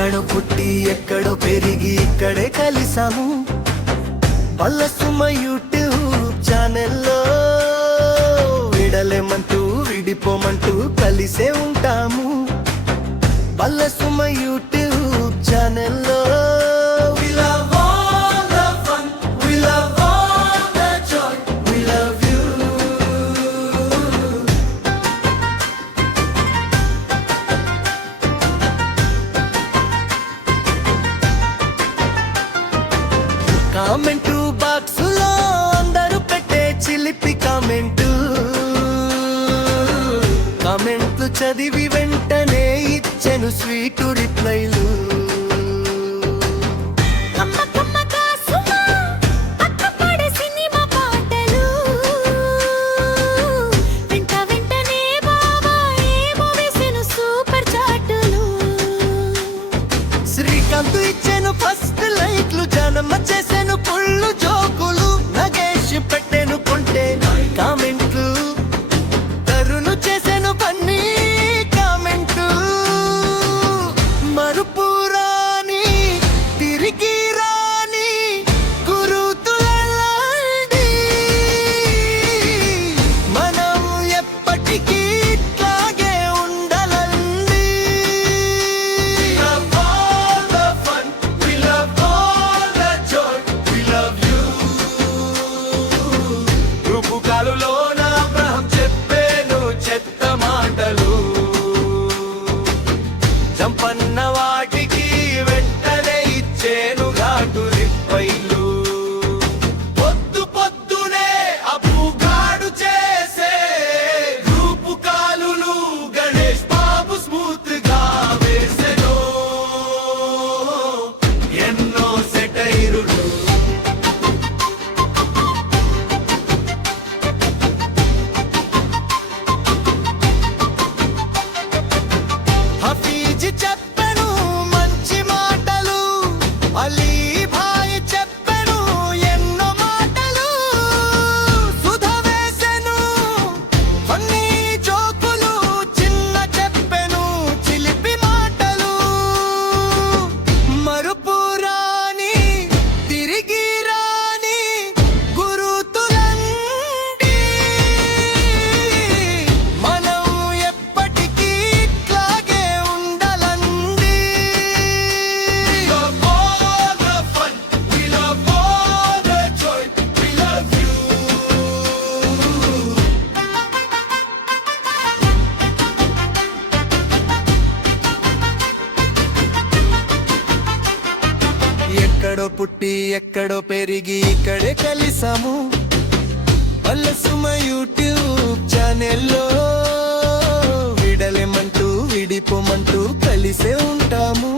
ఎక్కడో పుట్టి ఎక్కడో పెరిగి ఇక్కడే కలిసాము. పల్లసుమ యూట్యూబ్ ఛానల్లో విడలేమంటూ విడిపోమంటూ కలిసే ఉంటాము. పల్లసుమ యూట్యూబ్ ఛానల్లో కామెంటు బాక్సులో అందరూ పెట్టే చిలిపి కామెంట్లు చదివి వెంటనే ఇచ్చెను స్వీటు రిప్లైలు. శ్రీకాంత్ ఇచ్చెను ఫస్ట్ లైక్లు, జనమ్మ చేసెను పుళ్ళు జోకులు, నగేష్ పెట్టెను కొంటే కామెంట్లు, తరుణు చేసెను పన్నీ కామెంటు. మరుపు రాని తిరిగి రాని గురుతులండి, మనం ఎప్పటికీ ఇట్లాగే ఉండాలండి. రూపుకాలులోన అబ్రహం చెప్పేను చెత్త మాటలు, చంపన్న వాటికి వెంటనే ఇచ్చేను ఘాటు రిప్లైలు. పొద్దు పొద్దునే అప్పుగాడు చేసే రూపుకాలులు గణేష్ బాబు స్మూత్ గా వేసెను ఎన్నో సెటైరులు. హఫీజ్ చెప్పెను మంచి మాటలు, అలీ భాయ్ చెప్పెను ఎన్నో మాటలు, సుధ వేసెను కొన్ని జోకులు, చిన్న చెప్పెను చిలిపి మాటలు. మరుపు రాని తిరిగి రాని గురుతులండి, మనం ఎప్పటికీ ఇట్లాగే ఉండాలండి. ఎక్కడో పుట్టి ఎక్కడో పెరిగి ఇక్కడే కలిసాము. పల్లసుమ యూట్యూబ్ ఛానల్లో విడలేమంటూ విడిపోమంటూ కలిసే ఉంటాము.